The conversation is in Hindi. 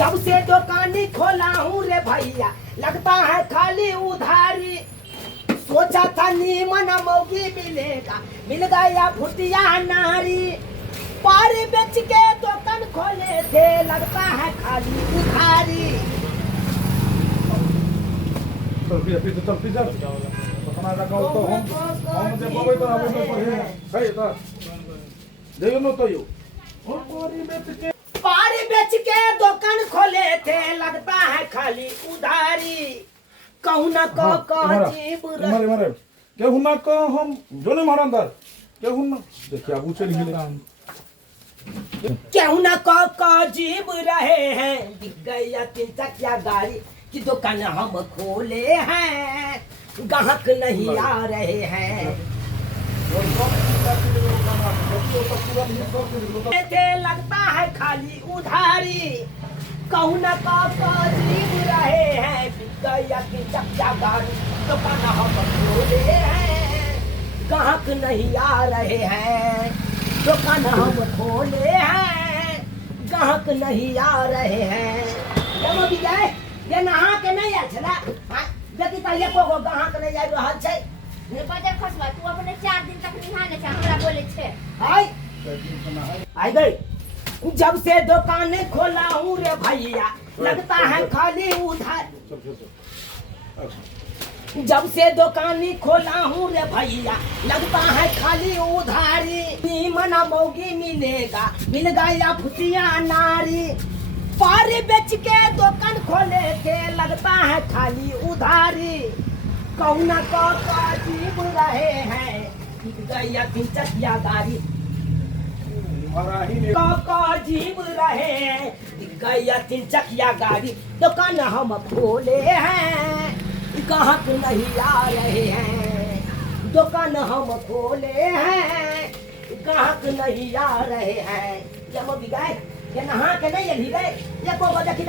जब से दुकान खोला हूँ रे भैया लगता है खाली उधारी। सोचा था नीमन मौगी मिलेगा, मिल गया भुतिया नारी। पार बेच के दुकान खोले थे लगता है खाली उधारी। चल पिज्जा पतना का गाँव तो हम जब बोले तो हम तो पढ़े है तो देखो न तो यो और पार बेच के दुकान खोले थे लगता है खाली उधारी। कहूँ ना कह जीव मारे मारे क्या हुना का हम जो नहीं मारा अंदर क्या हुना देखिए अब ऊंचे नहीं मिले क्यों ना कह जीव रहे हैं। बिक गया 3 चकिया गाड़ी की दुकान हम खोले हैं, ग्राहक नहीं आ रहे हैं। लगता है खाली उधारी। कहूँ ना कह जीव रहे हैं। बिक गया 3 चकिया गाड़ी दुकान हम खोले हैं, ग्राहक नहीं आ रहे हैं। दुकान हम खोले हैं, ग्राहक नहीं आ रहे हैं। जब भी गए ये नहा के नहीं आयल छला बेटी त एको गो ग्राहक नहीं आ रहल छै। ने बजे खसबा तू अपने 4 दिन तक निहा ले छ हमरा बोले छे। आई गई जब से दुकान खोला हूँ रे भैया लगता है खाली उधार। जब से दुकान खोला हूँ रे भैया लगता है खाली उधारी। नीमन मौगी मिलेगा, मिल गया भुतिया नारी। पार बेच के दुकान खोले थे लगता है खाली उधारी। कहूँ ना कह जीव रहे हैं। बिक गया 3 चकिया गाड़ी कह जीव रहे हैं। बिक गया 3 चकिया गाड़ी दुकान हम खोले हैं, ग्राहक नहीं आ रहे हैं। दुकान हम खोले हैं, ग्राहक नहीं आ रहे हैं। जब भी गए नहा के नहीं अभी गए ये को देखी